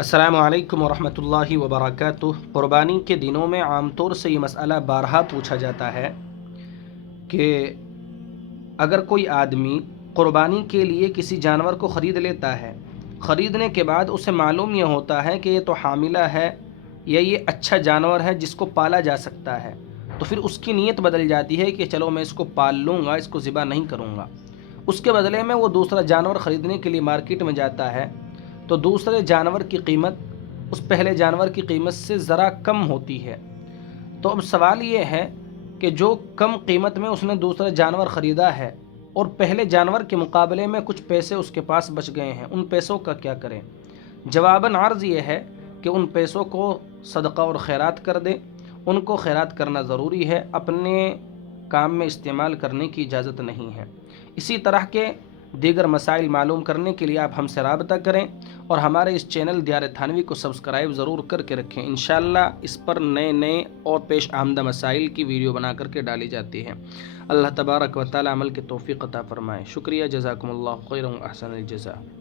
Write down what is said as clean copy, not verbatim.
السلام علیکم ورحمۃ اللہ وبرکاتہ۔ قربانی کے دنوں میں عام طور سے یہ مسئلہ بارہا پوچھا جاتا ہے کہ اگر کوئی آدمی قربانی کے لیے کسی جانور کو خرید لیتا ہے، خریدنے کے بعد اسے معلوم یہ ہوتا ہے کہ یہ تو حاملہ ہے یا یہ اچھا جانور ہے جس کو پالا جا سکتا ہے، تو پھر اس کی نیت بدل جاتی ہے کہ چلو میں اس کو پال لوں گا، اس کو ذبح نہیں کروں گا۔ اس کے بدلے میں وہ دوسرا جانور خریدنے کے لیے مارکیٹ میں جاتا ہے تو دوسرے جانور کی قیمت اس پہلے جانور کی قیمت سے ذرا کم ہوتی ہے۔ تو اب سوال یہ ہے کہ جو کم قیمت میں اس نے دوسرا جانور خریدا ہے اور پہلے جانور کے مقابلے میں کچھ پیسے اس کے پاس بچ گئے ہیں، ان پیسوں کا کیا کریں؟ جواباً عرض یہ ہے کہ ان پیسوں کو صدقہ اور خیرات کر دیں۔ ان کو خیرات کرنا ضروری ہے، اپنے کام میں استعمال کرنے کی اجازت نہیں ہے۔ اسی طرح کے دیگر مسائل معلوم کرنے کے لیے آپ ہم سے رابطہ کریں اور ہمارے اس چینل دیار تھانوی کو سبسکرائب ضرور کر کے رکھیں۔ انشاءاللہ اس پر نئے اور پیش آمدہ مسائل کی ویڈیو بنا کر کے ڈالی جاتی ہے۔ اللہ تبارک و تعالی عمل کی توفیق عطا فرمائے۔ شکریہ، جزاکم اللہ خیرا و احسن الجزاء۔